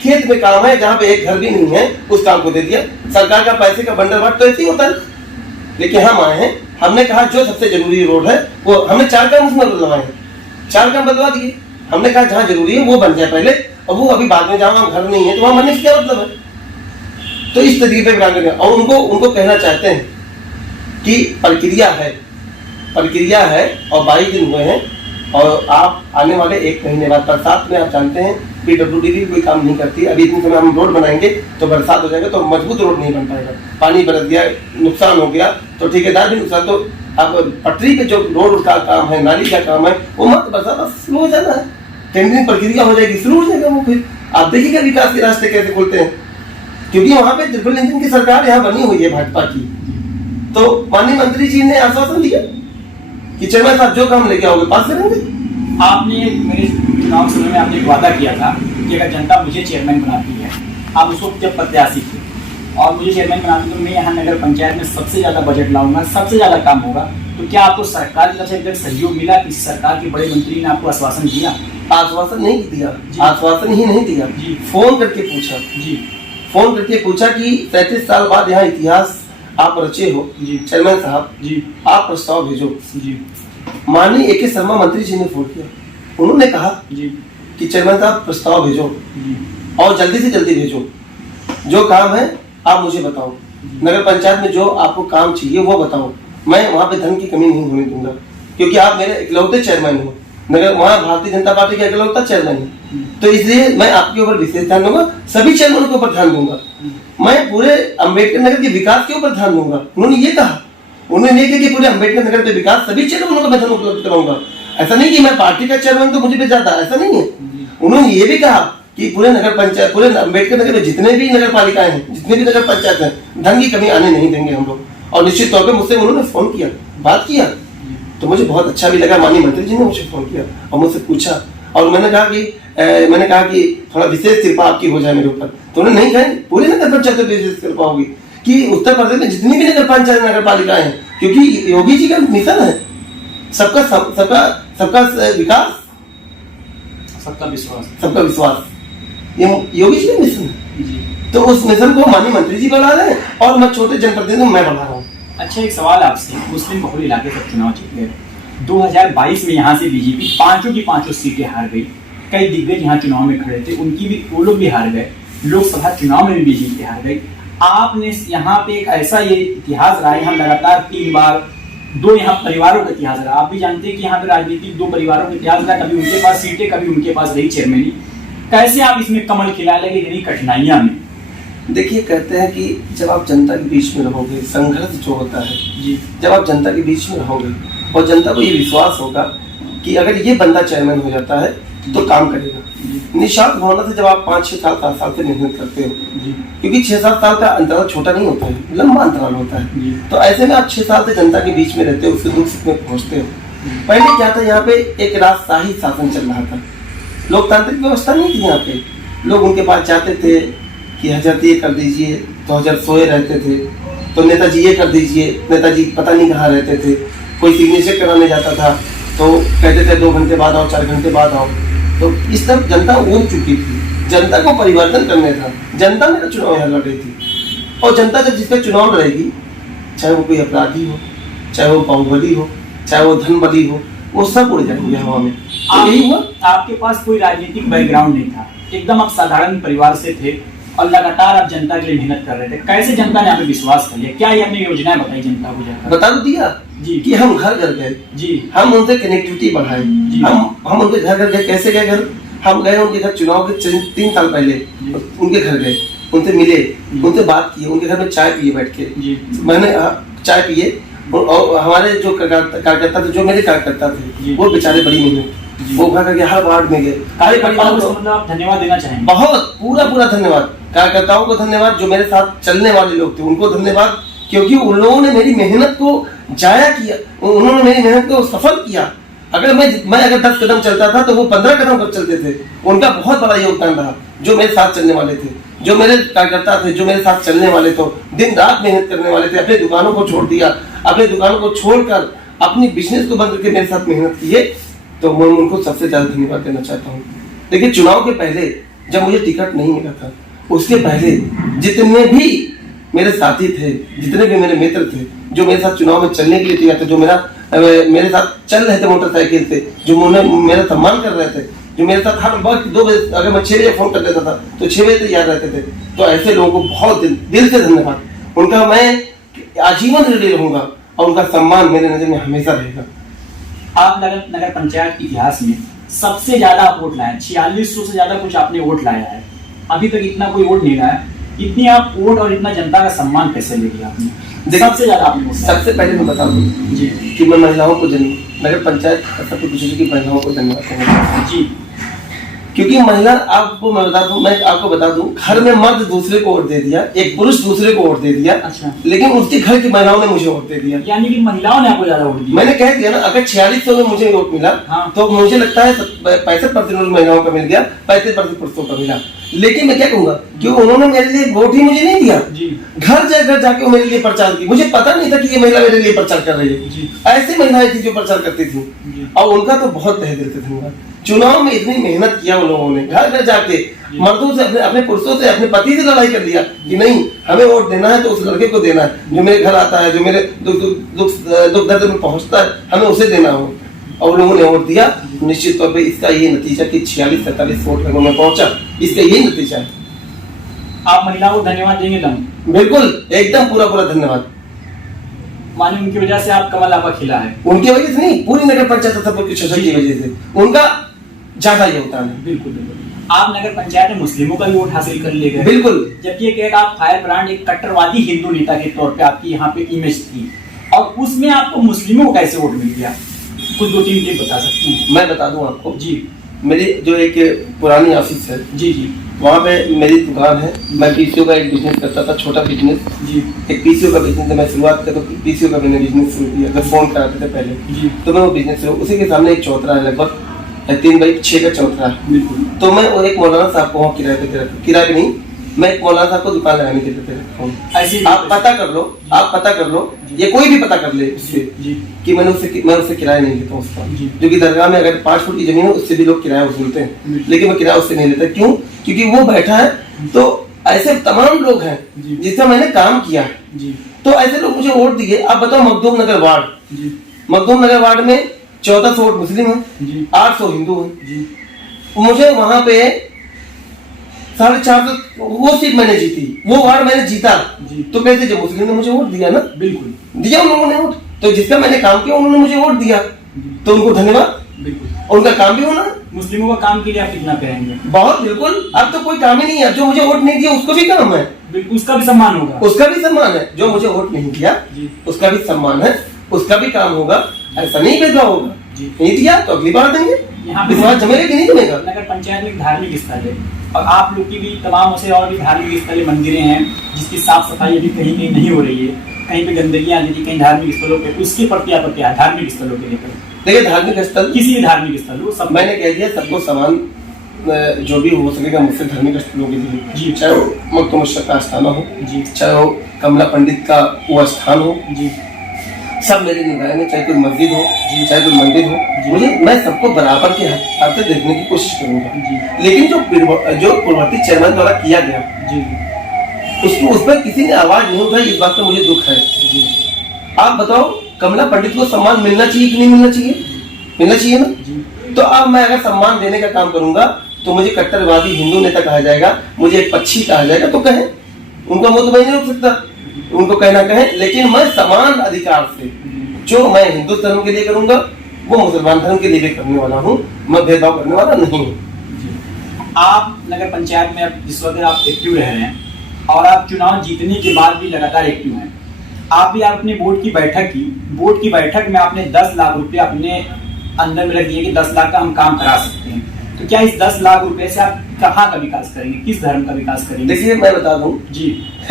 खेत में काम है जहाँ पे एक घर भी नहीं है, उस काम को दे दिया। सरकार का पैसे का बंदरबाट तो ऐसे ही होता है। लेकिन हम आए हैं, हमने कहा जो सबसे जरूरी रोड है वो, हमने 4 काम उसमें बदलवाए हैं, 4 काम बदलवा दिए। हमने कहा जहाँ जरूरी है वो बन जाए पहले, और वो अभी बाद में जहाँ वहाँ घर नहीं है तो वहाँ बनने से क्या मतलब है? तो इस तरीके पे काम करें। और उनको कहना चाहते हैं कि प्रक्रिया है और 22 दिन हुए हैं, और आप आने वाले 1 महीने बाद, बरसात में आप जानते हैं PWD भी कोई काम नहीं करती। अभी इतने समय हम रोड बनाएंगे तो बरसात हो जाएगा तो मजबूत रोड नहीं बन पाएगा, पानी बरस गया, नुकसान हो गया तो ठेकेदार भी नुकसान। तो अब पटरी पे जो रोड का काम है, नाली का काम है, वो मत बरसात शुरू हो जाना है, टेंडरिंग प्रक्रिया हो जाएगी, शुरू हो जाएगा वो। फिर आप देखिएगा विकास के रास्ते कैसे खुलते हैं, क्योंकि वहां पे ट्रिपल इंजन की सरकार यहाँ बनी हुई है भाजपा की। तो माननीय मंत्री जी ने आश्वासन दिया कि चेयरमैन साहब जो काम लेके आओगे पास करेंगे। आपने मेरे चुनाव समय में आपने एक वादा किया था कि अगर जनता मुझे चेयरमैन बनाती है, आप उस वक्त जब प्रत्याशी थे, और मुझे चेयरमैन बनाती तो मैं यहाँ नगर पंचायत में सबसे ज्यादा बजट लाऊंगा, सबसे ज्यादा काम होगा। तो क्या आपको सरकार की तरफ से अगर सहयोग मिला? कि सरकार के बड़े मंत्री ने आपको आश्वासन दिया? आश्वासन नहीं दिया, आश्वासन ही नहीं दिया, फोन करके पूछा कि 33 साल बाद यहाँ इतिहास आप रचे हो चेयरमैन साहब जी, आप प्रस्ताव भेजो जी। माननीय AK शर्मा मंत्री जी ने फोन किया, उन्होंने कहा जी कि चेयरमैन साहब प्रस्ताव भेजो और जल्दी से जल्दी भेजो, जो काम है आप मुझे बताओ, नगर पंचायत में जो आपको काम चाहिए वो बताओ, मैं वहाँ पे धन की कमी नहीं होने दूंगा, क्योंकि आप मेरे इकलौते चेयरमैन हो, नगर वहाँ भारतीय जनता पार्टी का इकलौता चेयरमैन है, तो इसलिए मैं आपके ऊपर विशेष ध्यान दूंगा, सभी चेयरमैन के ऊपर ध्यान दूंगा, मैं पूरे अम्बेडकर नगर के विकास के ऊपर ध्यान दूंगा। उन्होंने ये कहा, उन्होंने ये कहा कि पूरे अम्बेडकर नगर के विकास सभी चेयरमैनों को मैं धन उपलब्ध कराऊंगा। ऐसा नहीं कि मैं पार्टी का चेयरमैन तो मुझे पे जाता, ऐसा नहीं है। उन्होंने ये भी कहा कि पूरे नगर पंचायत, पूरे अम्बेडकर नगर में जितने भी नगर पालिकाएं हैं, जितने भी नगर पंचायत हैं, धन की कमी आने नहीं देंगे हम लोग। और निश्चित तौर पर मुझसे उन्होंने फोन किया, बात किया, तो मुझे बहुत अच्छा भी लगा। माननीय मंत्री जी ने मुझे फोन किया और मुझसे पूछा, और मैंने कहा कि थोड़ा विशेष कृपा आपकी हो जाए मेरे ऊपर, तो उन्होंने नहीं कहा पूरे नगर पंचायत में विशेष कृपा होगी कि उत्तर प्रदेश में जितनी भी नगर पंचायत नगर पालिकाएं हैं, क्योंकि योगी जी का मिशन है सबका विकास, सबका विश्वास, ये योगी जी का मिशन है। तो उस मिशन को माननीय मंत्री जी बढ़ा रहे हैं और मैं छोटे जनप्रतिनिधि मैं बढ़ा रहा हूँ। अच्छा, एक सवाल आपसे, मुस्लिम बहुल इलाके से चुनाव जीत गए 2022 में, यहाँ से बीजेपी 5 की 5 सीटें हार गई। कई दिग्गज यहाँ चुनाव में खड़े थे, वो लोग भी हार गए। लोकसभा चुनाव में भी बीजेपी हार गई। आपने यहाँ पे एक ऐसा ये इतिहास रहा है, यहाँ लगातार 3 बार 2 यहाँ परिवारों का इतिहास रहा। आप भी जानते हैं कि यहाँ पे राजनीतिक 2 परिवारों का इतिहास रहा, कभी उनके पास सीटें, कभी उनके पास रही चेयरमैनी। कैसे आप इसमें कमल खिला लेंगे यानी कठिनाइयां में? देखिए, कहते हैं कि जब आप जनता के बीच में रहोगे, संघर्ष जो होता है जी, जब आप जनता के बीच में रहोगे और जनता को ये विश्वास होगा कि अगर ये बंदा चेयरमैन हो जाता है तो काम करेगा। निशांत भावना से जब आप 5, 6, 7 साल से मेहनत करते हो, क्योंकि 6, 7 साल का अंतराल छोटा नहीं होता है, लंबा अंतराल होता है, तो ऐसे में आप 6 साल से जनता के बीच में रहते हो, उसके दुख सुख में पहुंचते हो। पहले क्या था, यहाँ पे एक राजशाही शासन चल रहा था, लोकतांत्रिक व्यवस्था नहीं थी। यहाँ पे लोग उनके पास जाते थे कि हजरत ये कर दीजिए, तो हजरत सोए रहते थे, तो नेताजी ये कर दीजिए, नेताजी पता नहीं कहाँ रहते थे। कोई सिग्नेचर कराने जाता था तो कहते थे 2 घंटे बाद आओ, 4 घंटे बाद आओ। तो इस तरफ जनता उठ चुकी थी, जनता को परिवर्तन करने था, जनता ने चुनाव यहाँ लड़ रही थी। और जनता जब जिसका चुनाव लड़ेगी, चाहे वो कोई अपराधी हो, चाहे वो बाहुबली हो, चाहे वो धनबली हो, वो सब उड़ जाएंगे हवा में। यही हुआ। आपके पास कोई राजनीतिक बैकग्राउंड नहीं था, एकदम आप साधारण परिवार से थे, और लगातार आप जनता के लिए मेहनत कर रहे थे, कैसे जनता ने आप पे विश्वास कर लिया? क्या ये अपनी योजनाएं बताई जनता को जाकर? बता तो दिया जी कि हम घर घर गए जी, हम उनसे कनेक्टिविटी बढ़ाई, हम उनके घर घर गए। कैसे गए घर? हम गए उनके घर चुनाव के 3 साल पहले, उनके घर गए, उनसे मिले, उनसे बात की, उनके घर में चाय पिए बैठ के। मैंने चाय पिए और हमारे जो कार्यकर्ता थे, जो मेरे कार्यकर्ता थे, वो बेचारे बड़ी मेहनत, वो घर करके हर वार्ड में गए। कार्यकर्ताओं को मतलब आप धन्यवाद देना चाहेंगे? बहुत पूरा धन्यवाद कार्यकर्ताओं को, धन्यवाद जो मेरे साथ चलने वाले लोग थे उनको धन्यवाद, क्योंकि उन लोगों ने मेरी मेहनत को जाया किया, उन्होंने मेरी मेहनत को सफल किया। अगर मैं अगर 10 कदम चलता था तो वो 15 कदम कर चलते थे। उनका बहुत बड़ा योगदान रहा, जो मेरे साथ चलने वाले थे, जो मेरे कार्यकर्ता थे, जो मेरे साथ चलने वाले थे, दिन रात मेहनत करने वाले थे, अपने दुकानों को छोड़ दिया, अपने दुकानों को छोड़कर अपनी बिजनेस को बंद करके मेरे साथ मेहनत किए, तो मैं उनको सबसे ज्यादा धन्यवाद देना चाहता हूँ। देखिए चुनाव के पहले जब मुझे टिकट नहीं मिला था, उसके पहले जितने भी मेरे साथी थे, जितने भी मेरे मित्र थे, जो मेरे साथ चुनाव में चलने के लिए तैयार थे, जो मेरे साथ चल रहे थे मोटरसाइकिल से, जो मेरा सम्मान कर रहे थे, जो मेरे साथ हर वक्त 2 बजे, अगर मैं 6 बजे फोन कर देता था तो 6 बजे तैयार रहते थे। तो ऐसे लोगों को बहुत दिल से धन्यवाद। उनका मैं आजीवन ऋणी रहूंगा और उनका सम्मान मेरे नजर में हमेशा रहेगा। आप नगर पंचायत के इतिहास में सबसे ज्यादा आप वोट लाए, 4600 से ज्यादा कुछ आपने वोट लाया है। अभी तक इतना कोई वोट नहीं लाया। इतनी आप वोट और इतना जनता का सम्मान कैसे ले लिया आपने? सबसे ज्यादा आपने वोट। सबसे पहले मैं बता दूं जी कि मैं महिलाओं को नगर पंचायत की महिलाओं को धन्यवाद करना जी, क्योंकि महिला आपको मैं आपको बता दूं, घर में मर्द दूसरे को वोट दे दिया, एक पुरुष दूसरे को वोट दे दिया। अच्छा। लेकिन उसके घर की महिलाओं ने मुझे वोट दे दिया, यानी कि महिलाओं ने आपको ज्यादा वोट दिया। मैंने कह दिया ना, अगर 4600 में मुझे वोट मिला, हाँ, तो मुझे लगता है 65% महिलाओं का मिल गया, 35% पुरुषों का मिला। लेकिन मैं क्या कहूंगा कि उन्होंने मेरे लिए वोट ही मुझे नहीं दिया, घर जाके मेरे लिए प्रचार की। मुझे पता नहीं था कि ये महिला मेरे लिए प्रचार कर रही है। ऐसी महिलाएं थी जो प्रचार करती थी, और उनका तो बहुत तहे दिल से धन्यवाद। चुनाव में इतनी मेहनत किया उन लोगों ने, घर घर जाके मर्दों से, अपने पुरुषों से, अपने पति से लड़ाई कर लिया कि नहीं, हमें वोट देना है तो उस लड़के को देना है जो मेरे घर आता है, जो मेरे दुख दर्द में पहुंचता है, हमें उसे देना हो। और लोगों ने वोट दिया। निश्चित तौर पे इसका ये नतीजा कि 46-47 वोट में मैं पहुंचा, इसका यही नतीजा है। आप महिलाओं को धन्यवाद देंगे ना? बिल्कुल, एकदम पूरा धन्यवाद। माने उनकी वजह से आप कमल आपा खिला है। उनकी वजह से नहीं, पूरी नगर पंचायत सत्तापुर की सोसाइटी की वजह से उनका ज्यादा योगदान है। बिल्कुल। आप नगर पंचायत में मुस्लिमों का भी वोट हासिल कर ले गए। बिल्कुल। जबकि एक आप फायर ब्रांड, एक कट्टरवादी हिंदू नेता के तौर पे आपकी यहाँ पे इमेज थी, और उसमें आपको मुस्लिमों को कैसे वोट मिल गया? कुछ 2-3 टिप बता सकते हैं? मैं बता दूं आपको जी। मेरी जो एक पुरानी ऑफिस है जी, वहाँ पे मेरी दुकान है। मैं पीसीओ का एक बिजनेस करता था, छोटा बिजनेस जी, एक पीसीओ का बिजनेस। मैं शुरुआत करता तो पीसीओ का मैंने बिजनेस शुरू किया, मैं फोन कराते थे पहले जी, तो मैं वो बिजनेस शुरू, उसी के सामने एक चौतरा है, लगभग 3x6 का चौतरा है। बिल्कुल। तो मैं वो एक मौलाना साहब को वहाँ किराए पे नहीं, मैं एक मौलाना साहब को दुकान लगाने के लिए रखा हूँ। आप पता कर लो, ये कोई भी पता कर ले उससे कि मैं उससे किराया नहीं लेता उसका, जो कि दरगाह में अगर 5 फुट की जमीन है उससे भी लोग किराया वसूलते हैं, लेकिन मैं किराया उससे नहीं लेता। क्यों? क्योंकि वो बैठा है। तो ऐसे तमाम लोग हैं जिसका मैंने काम किया है, तो ऐसे लोग मुझे वोट दिए। आप बताओ, मखदूम नगर वार्ड में 1400 वोट मुस्लिम है, 800 हिंदू है। मुझे वहां पे 450 वो सीट मैंने जीती, वो वार्ड मैंने जीता। तो कैसे? जब मुस्लिम ने मुझे वोट दिया ना, बिल्कुल दिया उन लोगों ने वोट, तो जिसका मैंने काम किया उन्होंने मुझे वोट दिया, तो उनको धन्यवाद। बिल्कुल। उनका काम भी होना। मुस्लिमों का काम के लिए आप कितना करेंगे? बहुत, बिल्कुल। अब तो कोई काम ही नहीं है। जो मुझे वोट नहीं दिया उसको भी काम है, बिल्कुल, उसका भी सम्मान होगा, उसका भी सम्मान है। जो मुझे वोट नहीं दिया उसका भी सम्मान है, उसका भी काम होगा। ऐसा नहीं भेदभाव होगा। नहीं दिया तो अगली बार देंगे। यहाँ पे जमेगा कि नहीं जमेगा? नगर पंचायत में धार्मिक स्थल है, और आप लोग की भी तमाम से और भी धार्मिक स्थल मंदिरें हैं जिसकी साफ सफाई अभी कहीं नहीं हो रही है, कहीं पे गंदगी आती थी, कहीं धार्मिक स्थलों पे, उसके प्रति आपका क्या? धार्मिक स्थलों के लेकर देखिए, धार्मिक स्थल, किसी भी धार्मिक स्थल हो, सब मैंने कह दिया, सबको समान जो भी हो सकेगा मुझसे धार्मिक स्थलों के लिए जी, चाहे वो मक्का मुशर्रफ का आस्थाना हो जी, चाहे वो कमला पंडित का वो स्थान हो जी, सब मेरी निगाह में, चाहे कोई मस्जिद हो जी, चाहे कोई मंदिर हो, मुझे मैं सबको बराबर के हाथ से देखने की कोशिश करूंगा। लेकिन जो पूर्ववर्ती चेयरमैन द्वारा किया गया जी, उस पर किसी ने आवाज नहीं उठाई, इस बात का मुझे दुख है जी। आप बताओ, कमला पंडित को सम्मान मिलना चाहिए कि नहीं मिलना चाहिए? मिलना चाहिए ना। तो अब मैं अगर सम्मान देने का काम करूंगा तो मुझे कट्टरवादी हिंदू नेता कहा जाएगा, मुझे एक पक्षी कहा जाएगा, तो कहें, उनका मुंह तो मैं नहीं रोक सकता, उनको कहना कहें, लेकिन मैं समान अधिकार से जो मैं हिंदू धर्म के लिए करूंगा वो मुसलमान धर्म के लिए भी करने वाला हूँ, मैं भेदभाव करने वाला नहीं हूँ। आप नगर पंचायत में अब इस वक्त आप एक्टिव रह रहे हैं और आप चुनाव जीतने के बाद भी लगातार एक्टिव हैं। आप भी अपने बोर्ड की बैठक में आपने 10 लाख रुपए अपने अंदर में रख दिए कि 10 लाख का हम काम करा सकते हैं। तो क्या इस 10 लाख रुपए से आप कहाँ का विकास करेंगे, किस धर्म का विकास करेंगे? देखिए मैं बता दूं जी,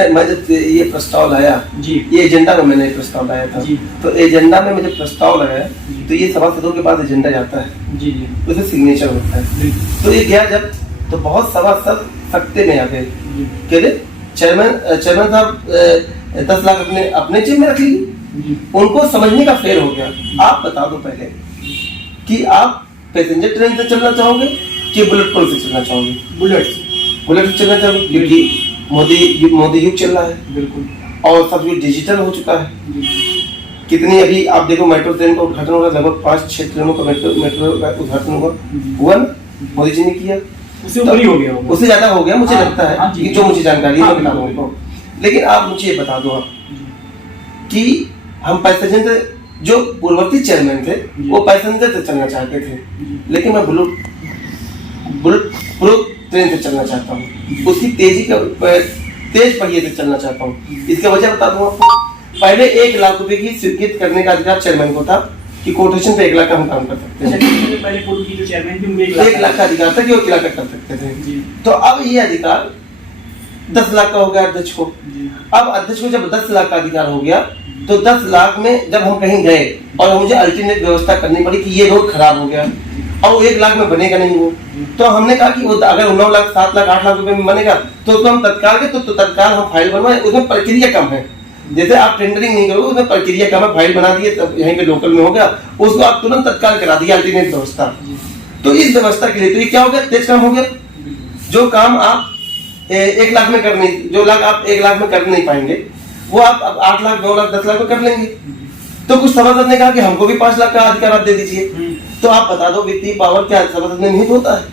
मैं जब ये प्रस्ताव लाया जी, ये एजेंडा में मैंने प्रस्ताव लाया था जी, तो एजेंडा में मुझे प्रस्ताव लगाया तो ये सभासदों के पास एजेंडा जाता है जी जी, उसमें सिग्नेचर होता है। तो ये गया जब, तो बहुत सभासद सकते में आ गए, कह रहे चेयरमैन साहब 10 लाख अपने जेब में रख लीजिए। उनको समझने का फेर हो गया। आप बता दो पहले कि आप पैसेंजर ट्रेन से चलना चाहोगे कि बुलेट पुल से चलना चाहोगे? बुलेट से चलना चाहोगे, क्योंकि मोदी युग चल रहा है बिल्कुल, और सब कुछ डिजिटल हो चुका है। कितनी अभी आप देखो मेट्रो ट्रेन का उद्घाटन होगा, लगभग 5-6 ट्रेनों का मेट्रो का उद्घाटन हुआ ना, मोदी जी ने किया। उससे हो गया, उससे ज्यादा हो गया मुझे लगता है कि जो मुझे जानकारी है बता दूंगा। लेकिन आप मुझे बता दो आप कि हम पैसेंजर जो पूर्ववर्ती चेयरमैन थे वो पैसेंजर से चलना चाहते थे, लेकिन मैं बुलेट ट्रेन से चलना चाहता हूँ, उसकी तेज पहिए से चलना चाहता हूँ। इसका वजह बता दूं आपको। पहले 1 लाख रुपए की स्वीकृत करने का अधिकार चेयरमैन को था कि कोटेशन पे 1 लाख का हम काम कर सकते हैं। पहले पूर्व की जो चेयरमैन थी 1 लाख का अधिकार था कि वो 1 लाख का कर सकते थे। तो अब ये अधिकार 10 लाख का हो गया अध्यक्ष को। अब अध्यक्ष को जब 10 लाख का अधिकार हो गया तो 10 लाख में जब हम कहीं गए और मुझे अल्टरनेट व्यवस्था करनी पड़ी कि ये रोड खराब हो गया और वो 1 लाख में बनेगा नहीं वो, तो हमने कहा कि वो अगर 9 लाख 7 लाख 8 लाख रुपए में बनेगा तो उसको हम तत्काल हम फाइल बनवाए। उसमें प्रक्रिया कम है, जैसे आप टेंडरिंग नहीं करोगे उसमें प्रक्रिया कम है, फाइल बना दिए तब यहीं के लोकल में हो गया, उसको आप तुरंत तत्काल करा दिया अल्टरनेट व्यवस्था। तो इस व्यवस्था के लिए तो ये क्या हो गया, तेज काम हो गया। जो काम आप 1 लाख में कर नहीं, जो लाख आप 1 लाख में कर नहीं पाएंगे वो आप 8 लाख 9 लाख 10 लाख में कर लेंगे। तो कुछ सभासद ने कहा कि हमको भी 5 लाख का अधिकार आप दे दीजिए। तो आप बता दो वित्तीय पावर क्या सभासद में निहित होता है,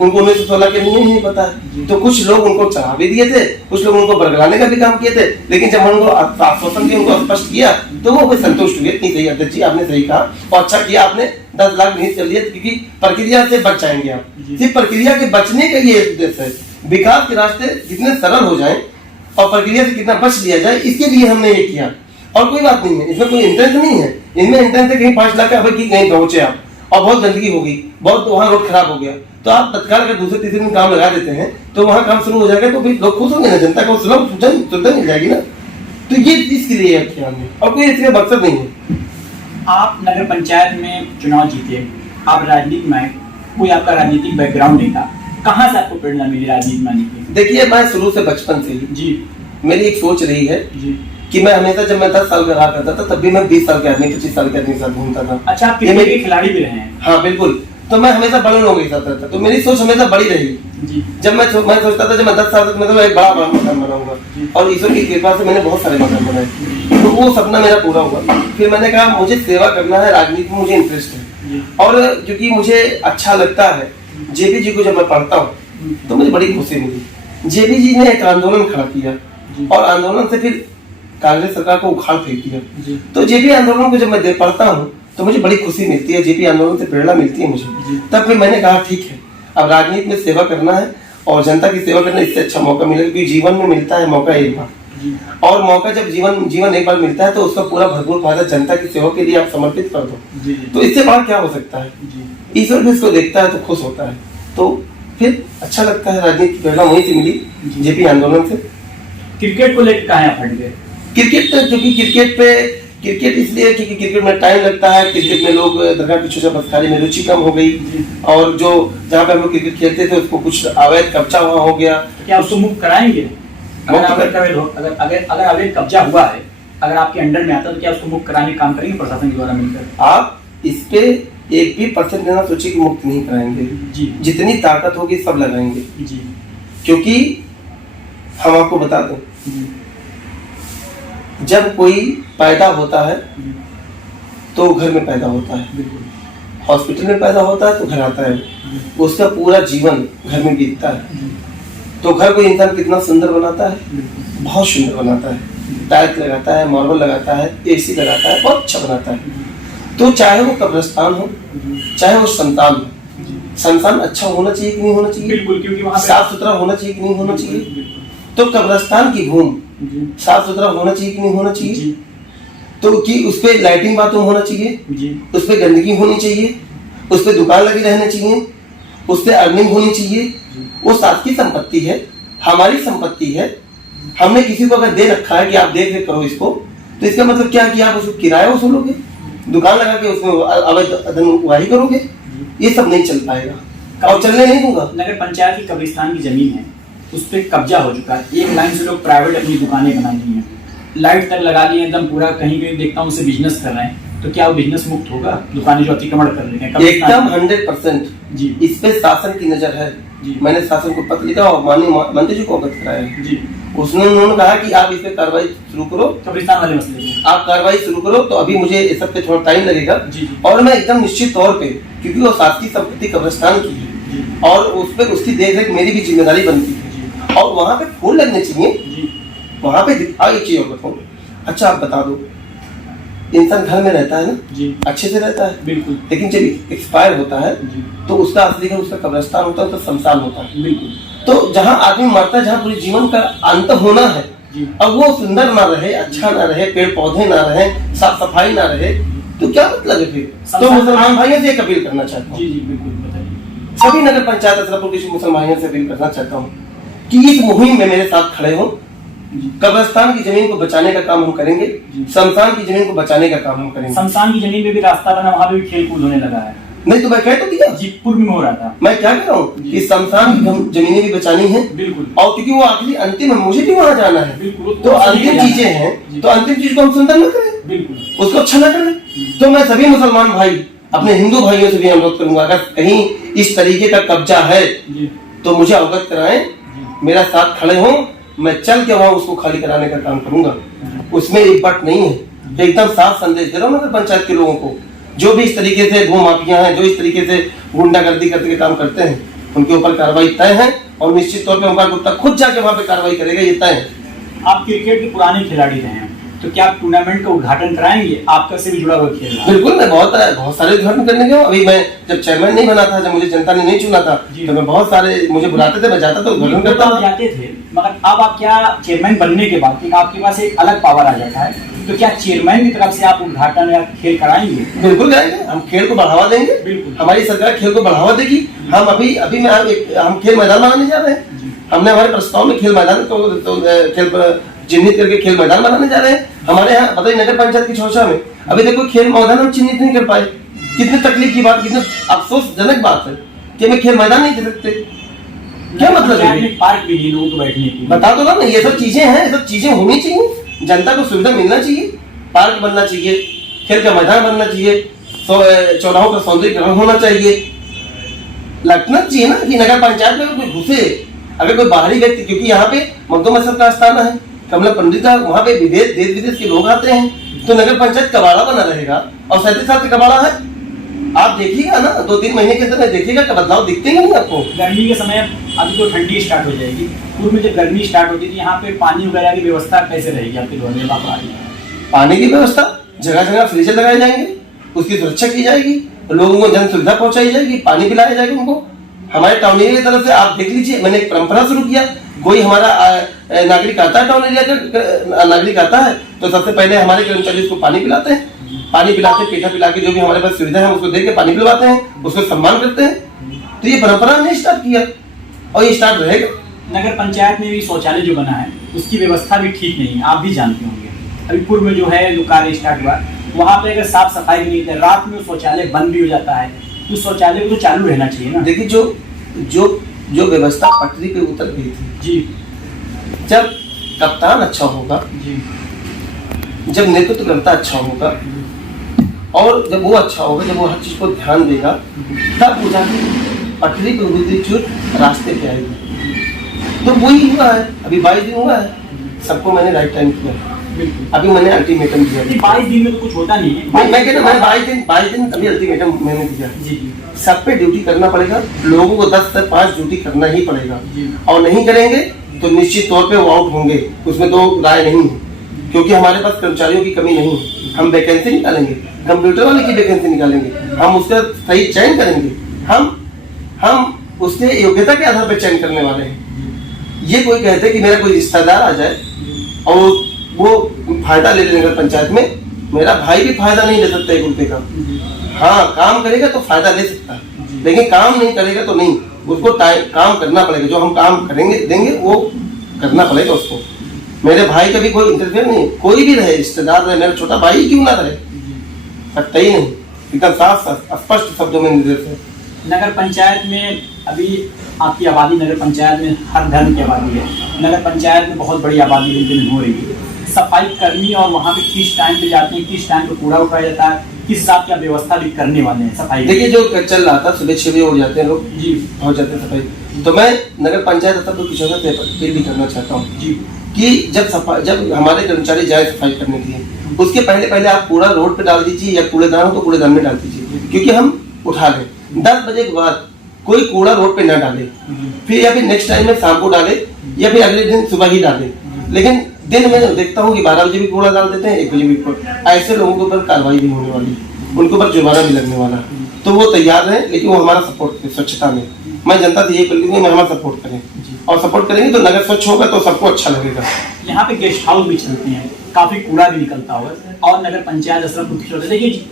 उनको 1916 के नियम नहीं पता है। तो कुछ लोग उनको चढ़ा भी दिए थे, कुछ लोग उनको बरगलाने का भी काम किए थे, लेकिन जब उनको आश्वासन के उनको स्पष्ट किया तो वो संतुष्ट हुए। नहीं सही अध्यक्ष जी, आपने सही कहा और अच्छा किया आपने 10 लाख निहित कर लिया, क्योंकि प्रक्रिया से बच जाएंगे आप। सिर्फ प्रक्रिया के बचने का ये उद्देश्य है, विकास के रास्ते जितने सरल हो जाए और प्रक्रिया से कितना बच लिया जाए, इसके लिए हमने ये किया। और कोई बात नहीं है, इसमें कोई इंटेंस नहीं है। इनमें इंटेंस है कहीं 5 लाख का की कहीं पहुंचे आप और बहुत गंदगी हो गई, बहुत वहाँ रोड खराब हो गया, तो आप तत्काल अगर दूसरे तीसरे दिन काम लगा देते हैं तो वहाँ काम शुरू हो जाएगा, तो फिर लोग खुश होंगे ना, जनता को सुविधा मिल जाएगी ना। तो ये इसके लिए किया हमने, और कोई इसका मकसद नहीं है। आप नगर पंचायत में चुनाव जीते, आप राजनीति में, कोई आपका राजनीतिक बैकग्राउंड नहीं था, कहाँ से आपको प्रेरणा मिली राजनीति में आने की? देखिए मैं शुरू से बचपन से ही जी मेरी एक सोच रही है जी कि मैं हमेशा जब मैं 10 साल का रहा करता था तब भी मैं 20 साल के आदमी 25 साल के आदमी के साथ घूमता था। अच्छा, आप क्रिकेट के खिलाड़ी भी रहे हैं? हाँ बिल्कुल, तो मैं हमेशा बड़े लोगों के साथ रहता, तो मेरी सोच हमेशा बड़ी रही जी। जब मैं सोचता था जब मैं 10 साल तक मतलब एक बड़ा मकान बनाऊंगा, और ईश्वर की कृपा से मैंने बहुत सारे मकान बनाए, तो वो सपना मेरा पूरा हुआ। फिर मैंने कहा मुझे सेवा करना है, राजनीति में मुझे इंटरेस्ट है, और क्योंकि मुझे अच्छा लगता है, जेपी जी को जब मैं पढ़ता हूँ तो मुझे बड़ी खुशी मिली। जेपी जी ने एक आंदोलन खड़ा किया और आंदोलन से फिर कांग्रेस सरकार को उखाड़ फेंक दिया। तो जेपी आंदोलन को जब मैं पढ़ता हूँ तो मुझे बड़ी खुशी मिलती है, जेपी आंदोलन से प्रेरणा मिलती है मुझे। तब फिर मैंने कहा ठीक है, अब राजनीति में सेवा करना है और जनता की सेवा करना, इससे अच्छा मौका मिलेगा, क्योंकि जीवन में मिलता है मौका एक बार, और मौका जब जीवन एक बार मिलता है तो उसका पूरा भरपूर फायदा जनता की सेवा के लिए आप समर्पित कर दो। तो इससे बड़ा क्या हो सकता है? ईश्वर भी इसको देखता है तो खुश होता है, तो फिर अच्छा लगता है। राजनीति की प्रेरणा वहीं से मिली, जेपी आंदोलन से। क्रिकेट को लेकर कहाँ फट गए? क्रिकेट इसलिए क्योंकि क्रिकेट में टाइम लगता है, क्रिकेट में लोग दरगाह की छोटा बसखारी में रुचि कम हो गई, और जो जहाँ पे हम लोग क्रिकेट खेलते थे उसको कुछ अवैध कब्जा हुआ हो गया। क्या उसको मुक्त कराएंगे? अगर अवैध कब्जा हुआ है, अगर आपके अंडर में आता है, तो क्या उसको मुक्त कराने का काम करेंगे प्रशासन के द्वारा मिलकर? आप इस पे 1 भी % देना सोचिए कि मुक्त नहीं कराएंगे जी। जितनी ताकत होगी सब लगाएंगे जी, क्योंकि हम आपको बता दें जब कोई पैदा होता है तो घर में पैदा होता है, हॉस्पिटल में पैदा होता है तो घर आता है, उसका पूरा जीवन घर में बीतता है। तो घर को इंसान कितना सुंदर बनाता है, बहुत सुंदर बनाता है। टाइल्स लगाता है, मार्बल लगाता है, एसी लगाता है, बहुत अच्छा बनाता है। तो चाहे वो कब्रिस्तान हो, चाहे वो शमशान हो, शमशान अच्छा होना चाहिए कि नहीं होना चाहिए? बिल्कुल, क्योंकि वहाँ साफ सुथरा होना चाहिए कि नहीं होना चाहिए? तो कब्रिस्तान की भूमि साफ सुथरा होना चाहिए कि नहीं होना चाहिए? तो कि उस पे लाइटिंग बाथरूम होना चाहिए, उस पे गंदगी होनी चाहिए, उस पे दुकान लगी रहनी चाहिए, उस पे अर्निंग होनी चाहिए। वो साथ की संपत्ति है, हमारी संपत्ति है। हमने किसी को अगर दे रखा है कि आप देख रेख करो इसको, तो इसका मतलब क्या कि आप उसको किराया वसूलोगे, दुकान लगा के उसमें अवैध धनवाही करोगे? ये सब नहीं चल पाएगा और चलने नहीं दूंगा। नगर पंचायत की कब्रिस्तान की जमीन है, उस पर कब्जा हो चुका है। एक लाइन से लोग प्राइवेट अपनी दुकानें बना ली हैं, लाइट तक लगा ली है, एकदम पूरा कहीं कहीं देखता हूँ उसे बिजनेस कर रहे हैं। तो क्या वो बिजनेस मुक्त होगा? दुकानें जो अतिक्रमण कर रहे हैं एकदम 100% जी। इस पे शासन की नजर है जी। मैंने शासन को पत्र लिखा और माननीय मंत्री जी को अवगत कराया है जी। उन्होंने कहा कि आप इस पे कार्रवाई शुरू करो, कब्रिस्तान वाले मसले में आप कार्रवाई शुरू करो। तो अभी मुझे इस सब पे थोड़ा टाइम लगेगा जी। और मैं एकदम निश्चित तौर पे, क्योंकि वो शासकीय संपत्ति कब्रिस्तान की है और उस पर उसकी देख रेख मेरी भी जिम्मेदारी बनती है और वहाँ पे फूल लगने चाहिए, वहाँ पे एक चीज और बताऊँ। अच्छा आप बता दो, इंसान घर में रहता है ना जी, अच्छे से रहता है बिल्कुल, लेकिन जब एक्सपायर होता है जी, तो उसका असली घर उसका कब्रिस्तान होता है, उसका शमशान होता है। बिल्कुल। तो जहाँ आदमी मरता है, जहाँ पूरे जीवन का अंत होना है, जी। अब वो सुंदर ना रहे, अच्छा ना रहे, पेड़ पौधे ना रहे, साफ सफाई ना रहे, तो क्या मतलब है फिर? तो मुसलमान भाइयों से एक अपील करना चाहता हूँ, जी जी बिल्कुल, बताइए। सभी नगर पंचायत असलापुर के मुसलमान भाइयों से अपील करना चाहता हूँ कि इस मुहिम में मेरे साथ खड़े हो। कब्रिस्तान की जमीन को बचाने का काम हम करेंगे, शमशान की जमीन को बचाने का काम हम करेंगे। शमशान की जमीन में भी रास्ता बना, वहाँ पे भी खेल कूद होने लगा है। नहीं तो मैं कह तो दिया जी, पूर्व में हो रहा था। मैं क्या कह रहा हूँ कि शमशान की जमीनें भी बचानी है, बिल्कुल, और क्योंकि वो आखिरी अंतिम है, मुझे भी वहाँ जाना है, बिल्कुल। तो अंतिम चीजें हैं, तो अंतिम चीज को हम सुंदर न करें, बिल्कुल, उसको अच्छा न करें। तो मैं सभी मुसलमान भाई अपने हिंदू भाइयों से भी अनुरोध करूंगा, अगर कहीं इस तरीके का कब्जा है तो मुझे अवगत कराएं, मेरा साथ खड़े हों, मैं चल के वहां उसको खाली कराने का काम करूंगा। उसमें एक बात नहीं है, एकदम साफ संदेश दे रहा हूँ नगर पंचायत के लोगों को, जो भी इस तरीके से भू माफिया हैं, जो इस तरीके से गुंडागर्दी करके काम करते हैं, उनके ऊपर कार्रवाई तय है और निश्चित तौर पे ओंकार गुप्ता खुद जाके वहां पे कार्रवाई करेगा, ये तय है। आप क्रिकेट के पुराने खिलाड़ी रहे हैं, तो क्या आप टूर्नामेंट का उद्घाटन कराएंगे? आपका से भी जुड़ा हुआ खेल है। बिल्कुल, मैं बहुत सारे उद्घाटन करने गया। अभी मैं जब चेयरमैन नहीं बना था, जब मुझे जनता ने नहीं चुना था, तो मैं बहुत सारे, मुझे बुलाते थे, मैं जाता था, उद्घाटन करता था, जाते थे। मगर अब आप क्या चेयरमैन बनने के बाद आपके पास एक अलग पावर आ जाता है, तो क्या चेयरमैन की तरफ से आप उद्घाटन या खेल कराएंगे? बिल्कुल कराएंगे, हम खेल को बढ़ावा देंगे, बिल्कुल, हमारी सरकार खेल को बढ़ावा देगी। हम अभी हम खेल मैदान बनाने जा रहे हैं, हमने हमारे प्रस्ताव में खेल मैदान तो खेल चिन्हित करके खेल मैदान बनाने जा रहे हैं। हमारे यहाँ बताइए नगर पंचायत की चौसा में अभी देखो खेल मैदान हम चिन्हित नहीं कर पाए। कितने तकलीफ की बात, कितने अफसोसजनक बात है कि हमें खेल मैदान नहीं दे सकते। क्या मतलब है? पार्क भी नहीं लोगों को बैठने की। बता दो ना, ये सब चीजें हैं, ये सब चीजें होनी चाहिए, जनता को सुविधा मिलना चाहिए, पार्क बनना चाहिए, खेल का मैदान बनना चाहिए, चौराहों का सौंदर्यीकरण होना चाहिए। लगना चाहिए ना कि नगर पंचायत में कोई घुसे, अगर कोई बाहरी व्यक्ति, क्योंकि यहाँ पे मद्दो मसहब का आस्थाना है, कमला पंडित का, वहाँ पे देश विदेश के लोग आते हैं, तो नगर पंचायत कबाड़ा बना रहेगा और 37 कबाड़ा है। आप देखिएगा ना 2-3 महीने के अंदर देखिएगा कि बदलाव दिखते ही नहीं आपको। गर्मी के समय अभी तो ठंडी स्टार्ट हो जाएगी, पूर्व में जब गर्मी स्टार्ट होती थी, यहाँ पे पानी वगैरह की व्यवस्था कैसे रहेगी आपके दौर में? पानी की व्यवस्था जगह जगह फ्रीजर लगाए जाएंगे, उसकी सुरक्षा की जाएगी, लोगों को जन सुविधा पहुंचाई जाएगी, पानी पिलाया जाएगा उनको। हमारे टाउन एरिया की तरफ से आप देख लीजिए, मैंने एक परंपरा शुरू किया, कोई हमारा नागरिक आता है, टाउन एरिया का नागरिक आता है, तो सबसे पहले हमारे कर्मचारी उसको पानी पिलाते हैं, पानी पिलाते, पेठा पिला के जो भी हमारे पास सुविधा है उसको दे के पानी पिलवाते हैं, उसको सम्मान करते हैं। तो ये परंपरा हमने स्टार्ट किया और ये स्टार्ट रहेगा। नगर पंचायत में भी शौचालय जो बना है उसकी व्यवस्था भी ठीक नहीं है, आप भी जानते होंगे। अभी पूर्व में जो है जो कार्य स्टार्ट हुआ, वहाँ पे अगर साफ सफाई नहीं है, रात में शौचालय बंद भी हो जाता है, तो शौचालय को तो चालू रहना चाहिए ना। देखिए जो व्यवस्था पटरी पे उतर गई थी जी, जब कप्तान अच्छा होगा जी, जब नेतृत्व करता अच्छा होगा और जब वो अच्छा होगा, जब वो हर चीज को ध्यान देगा, तब वो जाके पटरी पे उतरी चूट रास्ते पे आएगी। तो वही हुआ है, अभी 22 दिन हुआ है, सबको मैंने राइट टाइम किया। अभी मैंने अल्टीमेटम दिया। 22 दिन में तो कुछ होता नहीं है। मैं कहता मैंने 22 दिन अभी अल्टीमेटम मैंने दिया। जी सब पे ड्यूटी करना पड़ेगा, लोगों को 10 से 5 ड्यूटी करना ही पड़ेगा, और नहीं करेंगे तो निश्चित तौर पे वो आउट होंगे, उसमें दो राय नहीं है। क्योंकि हमारे पास कर्मचारियों की कमी नहीं है। हम वैकेंसी निकालेंगे, कंप्यूटर वाले की वैकेंसी निकालेंगे, हम उसका सही चयन करेंगे, हम उसके योग्यता के आधार पर चयन करने वाले हैं। ये कोई कहते कि मेरा कोई रिश्तेदार आ जाए और वो फायदा ले लेगा पंचायत में, मेरा भाई भी फायदा नहीं ले सकता 1 रुपए का। हाँ, काम करेगा तो फायदा ले सकता है, लेकिन काम नहीं करेगा तो नहीं। उसको काम करना पड़ेगा, जो हम काम करेंगे देंगे वो करना पड़ेगा उसको। मेरे भाई का भी कोई इंटरफेयर नहीं, कोई भी रहे, रिश्तेदार रहे, मेरा छोटा भाई क्यों ना रहे, सकता ही नहीं। एकदम साफ स्पष्ट शब्दों में निर्देश है। नगर पंचायत में अभी आपकी आबादी, नगर पंचायत में हर धर्म की आबादी है। नगर पंचायत में बहुत बड़ी आबादी दिन दिन हो रही है। सफाई कर्मी और वहाँ पे किस टाइम पे जाते हैं, किस टाइम पे कूड़ा उठाया जाता है, किस हिसाब की व्यवस्था भी करने वाले हैं सफाई? देखिए, जो चल रहा था सुबह 6 बजे उठ जाते हैं लोग जी, पहुँच जाते हैं सफाई। तो मैं नगर पंचायत स्तर पर कुछ अपील भी करना चाहता हूँ जी कि जब हमारे कर्मचारी जाए सफाई करने के लिए, उसके पहले आप कूड़ा रोड पे डाल दीजिए, या कूड़ेदान हो तो कूड़ेदान में डाल दीजिए, क्योंकि हम उठा लें। 10 बजे के बाद कोई कूड़ा रोड पे ना डाले, फिर या फिर नेक्स्ट टाइम में शाम को डाले, या फिर अगले दिन सुबह ही डाले। लेकिन दिन में देखता हूँ कि 12 बजे भी कूड़ा डाल देते हैं, 1 बजे भी। ऐसे लोगों के ऊपर कार्रवाई भी होने वाली, उनके ऊपर जुर्माना भी लगने वाला। तो वो तैयार है, लेकिन वो हमारा सपोर्ट करें स्वच्छता में। मैं जनता से ये अपील करूंगी, हमारा सपोर्ट करें, और सपोर्ट करेंगे तो नगर स्वच्छ होगा तो सबको अच्छा लगेगा। यहाँ पे गेस्ट हाउस भी चलते हैं, काफी कूड़ा भी निकलता होगा, और नगर पंचायत स्तर देखिए,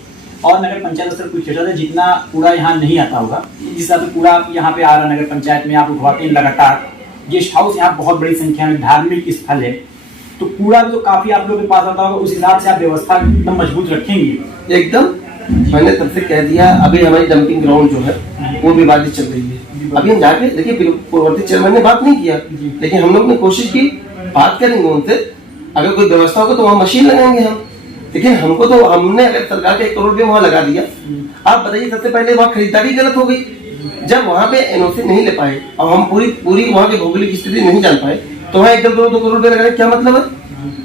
और नगर पंचायत स्तर कुछ क्षेत्र है जितना कूड़ा यहाँ नहीं आता होगा, जिस हिसाब से कूड़ा यहाँ पे आ रहा नगर पंचायत में आप उठवाते हैं लगातार। गेस्ट हाउस यहाँ बहुत बड़ी संख्या में, धार्मिक स्थल है, तो कूड़ा भी तो काफी आप लोगों के पास आता होगा। उस हिसाब से आप व्यवस्था एकदम मजबूत रखेंगे? एकदम, मैंने तब से कह दिया। अभी हमारी डंपिंग ग्राउंड जो है वो विवादित चल रही है। अभी हम जाके देखिए, पूर्ववर्ती चेयरमैन ने बात नहीं किया, लेकिन हम लोग ने कोशिश की, बात करेंगे उनसे। अगर कोई व्यवस्था होगा तो वहाँ मशीन लगाएंगे हम। लेकिन हमको तो, हमने अगर सरकार के 1 करोड़ रुपये वहाँ लगा दिया, आप बताइए, सबसे पहले वहाँ खरीदारी गलत हो गई। जब वहाँ पे एनओसी नहीं ले पाए और हम पूरी वहाँ की भौगोलिक स्थिति नहीं जान पाए, तो वहाँ 1 करोड़ 2 करोड़ रुपये लगाने क्या मतलब है?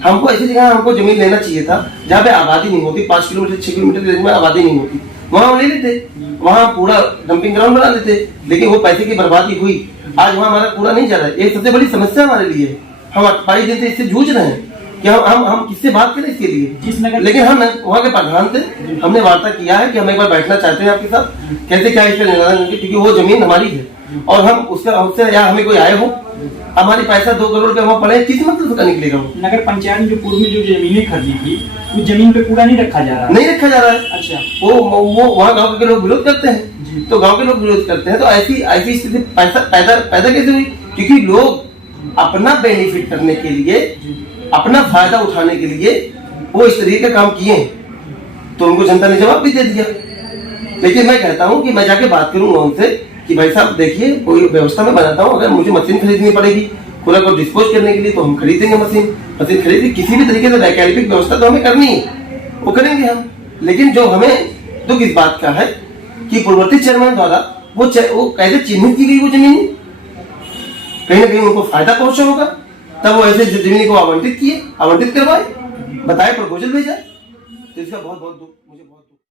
हमको ऐसी जगह हमको जमीन लेना चाहिए था जहाँ पे आबादी नहीं होती, 5 किलोमीटर 6 किलोमीटर की रेंज में आबादी नहीं होती, वहाँ हम ले लेते, वहाँ पूरा डंपिंग ग्राउंड बना लेते। लेकिन वो पैसे की बर्बादी हुई। आज वहाँ हमारा कूड़ा नहीं जा रहा है, ये सबसे बड़ी समस्या हमारे लिए। हम 22 दिन से इससे जूझ रहे हैं कि हम किससे बात करें इसके लिए। लेकिन हम वहाँ के प्रधान थे, हमने वार्ता किया है कि हम एक बार बैठना चाहते हैं आपके साथ, कैसे क्या इसका निर्धारण करेंगे, क्योंकि वो जमीन हमारी है, और हम उससे या हमें कोई आए हो, हमारी पैसा 2 करोड़ का वहाँ पड़े, किस मतलब का निकलेगा वो? नगर पंचायत में जो पूर्व में जो जमीनें खरीदी थी, उस जमीन पे कूड़ा नहीं रखा जा रहा है। अच्छा, वो वहाँ गाँव के लोग विरोध करते हैं, तो गाँव के लोग विरोध करते हैं, तो ऐसी स्थिति पैदा कैसे हुई? क्योंकि लोग अपना बेनिफिट करने के लिए, अपना फायदा उठाने के लिए वो इस तरीके का काम किए, तो उनको जनता ने जवाब भी दे दिया। लेकिन मैं कहता हूँ कि मैं जाके बात करूंगा उनसे कि भाई साहब देखिए, कोई व्यवस्था में बनाता हूँ, अगर मुझे मशीन खरीदनी पड़ेगी कूड़ा को डिस्पोज करने के लिए, तो हम खरीदेंगे मशीन खरीद, किसी भी तरीके से वैकल्पिक व्यवस्था तो हमें करनी है, वो करेंगे हम। लेकिन जो हमें दुख इस बात का है कि पूर्ववर्ती चेयरमैन द्वारा वो कैसे चिन्हित की गई वो जमीन, कहीं ना कहीं उनको फायदा पहुंचा होगा, तब वो ऐसे जमीन को आवंटित करवाए, बताए, प्रपोजल भेजा। तो इसका बहुत दुख, मुझे बहुत